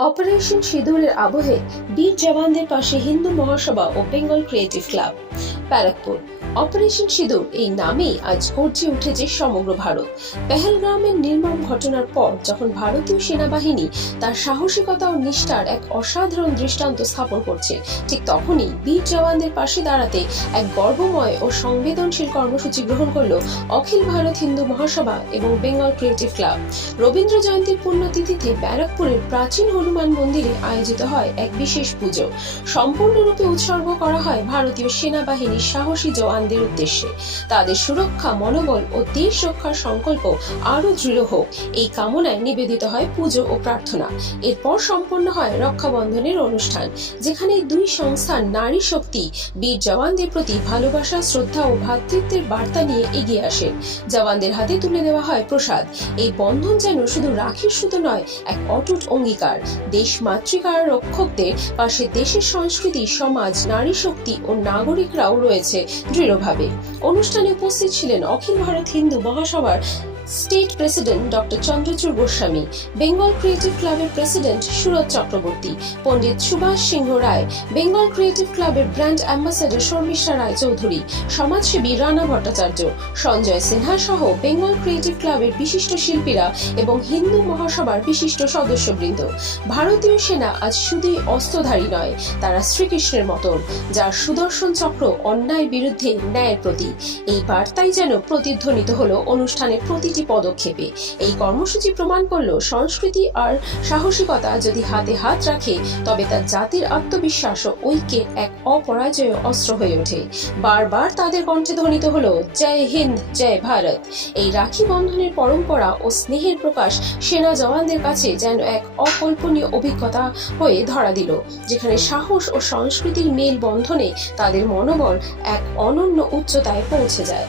Operation সিঁদুরের আবহে বীর জওয়ানদের পাশে হিন্দু মহাসভা ও Bengal creative club, Barrackpore. Operation Sindoor এই নামেই আজ গর্জে উঠেছে সমগ্র ভারত। পেহেলগ্রামের নির্মম ঘটনার পর যখন ভারতীয় সেনাবাহিনী তার সাহসিকতা ও নিষ্ঠার এক অসাধারণ দৃষ্টান্ত স্থাপন করছে, ঠিক তখনই বীর জওয়ানদের পাশে দাঁড়াতে এক গর্বময় ও সংবেদনশীল কর্মসূচি গ্রহণ করল অখিল ভারত হিন্দু মহাসভা এবং বেঙ্গল ক্রিয়েটিভ ক্লাব। রবীন্দ্র জয়ন্তীর পুণ্যতিথিতে ব্যারাকপুরের প্রাচীন হনুমান মন্দিরে আয়োজিত হয় এক বিশেষ পুজো। সম্পূর্ণরূপে উৎসর্গ করা হয় ভারতীয় সেনাবাহিনীর সাহসী জওয়ানদের উদ্দেশ্যে। তাদের সুরক্ষা, মনোবল ও দেশ রক্ষার সংকল্প আরও দৃঢ় হোক। এই কামনায় নিবেদিত হয় পুজো ও প্রার্থনা। এরপর সম্পন্ন হয় রক্ষাবন্ধনের অনুষ্ঠান, যেখানে দুই সংস্থার নারী শক্তি, বীর জওয়ানদের প্রতি ভালোবাসা, শ্রদ্ধা ও ভ্রাতৃত্বের বার্তা নিয়ে এগিয়ে আসে জওয়ানদের হাতে তুলে দেওয়া হয় প্রসাদ। এই বন্ধন যেন শুধু রাখির সুতো নয়, এক অটুট অঙ্গীকার। দেশ মাতৃকার রক্ষকদের পাশে দেশের সংস্কৃতি, সমাজ, নারী শক্তি ও নাগরিকরাও রয়েছে দৃঢ়ভাবে। অনুষ্ঠানে উপস্থিত ছিলেন Akhil Bharat Hindu মহাসভার state president doctor Chandrachur Goswami, Bengal creative ক্লাবের president Suraj Chakraborty, Pandit Subhash Singha Roy, Bengal creative ক্লাবের ব্র্যান্ড অ্যাম্বাসেডর শর্মিষ্ঠা রায় চৌধুরী সমাজসেবী রানা ভট্টাচার্য, সঞ্জয় সিনহা সহ বেঙ্গল ক্রিয়েটিভ ক্লাবের বিশিষ্ট শিল্পীরা এবং হিন্দু মহাসভার বিশিষ্ট সদস্যবৃন্দ। ভারতীয় সেনা আজ শুধুই অস্ত্রধারী নয়, তারা শ্রীকৃষ্ণের মতন, যার সুদর্শন চক্র অন্যায়ের বিরুদ্ধে ন্যায়ের প্রতি এই বার্তাই যেন প্রতিধ্বনিত হলো অনুষ্ঠানের প্রতিটি পদক্ষেপে। এই কর্মসূচি প্রমাণ করল সংস্কৃতি আর সাহসিকতা যদি হাতে হাত রাখে, তবে তা জাতির আত্মবিশ্বাস ও ঐক্যের এক অপরাজয় অস্ত্র হয়ে ওঠে। বারবার তাদের কণ্ঠে ধ্বনিত হলো, জয় হিন্দ, জয় ভারত। এই রাখি বন্ধনের পরম্পরা ও স্নেহের প্রকাশ সেনা জওয়ানদের কাছে যেন এক অকল্পনীয় অভিজ্ঞতা হয়ে ধরা দিল, যেখানে সাহস ও সংস্কৃতির মেল বন্ধনে তাদের মনোবল এক অনন্য উচ্চতায় পৌঁছে যায়।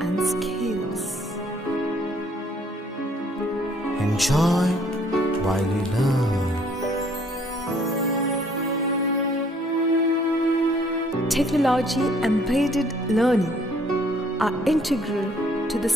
and skills. Enjoy while you learn. Technology embedded learning are integral to the